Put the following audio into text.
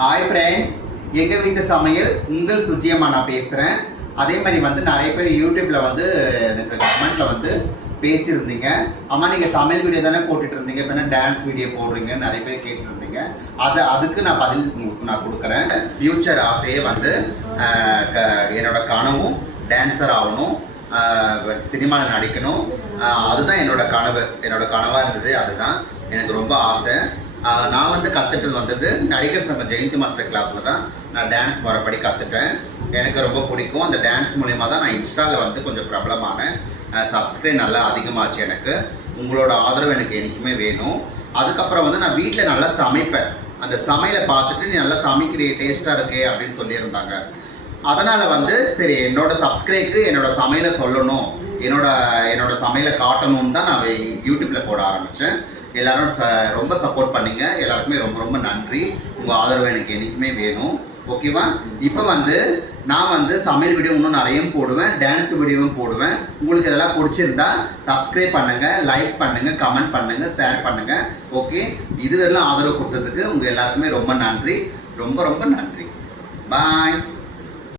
Hi friends, எங்கள் வீட்டு சமையல் உங்கள் சுஜியம்மா நான் பேசுகிறேன். அதே மாதிரி வந்து நிறைய பேர் யூடியூப்பில் வந்து எனக்கு கமெண்ட்டில் வந்து பேசியிருந்தீங்க. அம்மா நீங்கள் சமையல் வீடியோ தானே போட்டுட்டு இருந்தீங்க, இப்போ என்ன டான்ஸ் வீடியோ போடுறீங்கன்னு நிறைய பேர் கேட்டுருந்தீங்க. அதுக்கு நான் பதில் நான் கொடுக்குறேன். ஃப்யூச்சர் ஆசையே வந்து என்னோட கனவும் டான்ஸர் ஆகணும், சினிமாவில் நடிக்கணும். அதுதான் என்னோட கனவாக இருந்தது. அதுதான் எனக்கு ரொம்ப ஆசை. நான் வந்து கற்றுட்டு வந்தது நடிகர் சங்க ஜெயந்தி மாஸ்டர் கிளாஸில் தான் நான் டான்ஸ் முறைப்படி கற்றுட்டேன். எனக்கு ரொம்ப பிடிக்கும். அந்த டான்ஸ் மூலிமா தான் நான் இன்ஸ்டாவில் வந்து கொஞ்சம் பிரபலமானேன். சப்ஸ்கிரைப் நல்லா அதிகமாச்சு. எனக்கு உங்களோட ஆதரவு எனக்கு என்றைக்குமே வேணும். அதுக்கப்புறம் வந்து நான் வீட்டில் நல்லா சமைப்பேன். அந்த சமையலை பார்த்துட்டு நீ நல்லா சமைக்கிறிய, டேஸ்ட்டாக இருக்கே அப்படின்னு சொல்லியிருந்தாங்க. அதனால் வந்து சரி, என்னோட சப்ஸ்கிரைபுக்கு என்னோட சமையலை சொல்லணும், என்னோட சமையலை காட்டணும்னு தான் நான் யூடியூப்பில் போட ஆரம்பித்தேன். எல்லாரும் ரொம்ப சப்போர்ட் பண்ணிங்க. எல்லாருக்குமே ரொம்ப ரொம்ப நன்றி. உங்கள் ஆதரவு எனக்கு என்றைக்குமே வேணும். ஓகேவா? இப்போ வந்து நான் வந்து சமையல் வீடியோ இன்னும் நிறைய போடுவேன், டான்ஸ் வீடியோவும் போடுவேன். உங்களுக்கு இதெல்லாம் பிடிச்சிருந்தா சப்ஸ்கிரைப் பண்ணுங்கள், லைக் பண்ணுங்கள், கமெண்ட் பண்ணுங்கள், ஷேர் பண்ணுங்கள். ஓகே, இதுவெல்லாம் ஆதரவு கொடுத்ததுக்கு உங்கள் எல்லாருக்குமே ரொம்ப நன்றி. ரொம்ப ரொம்ப நன்றி. பாய்.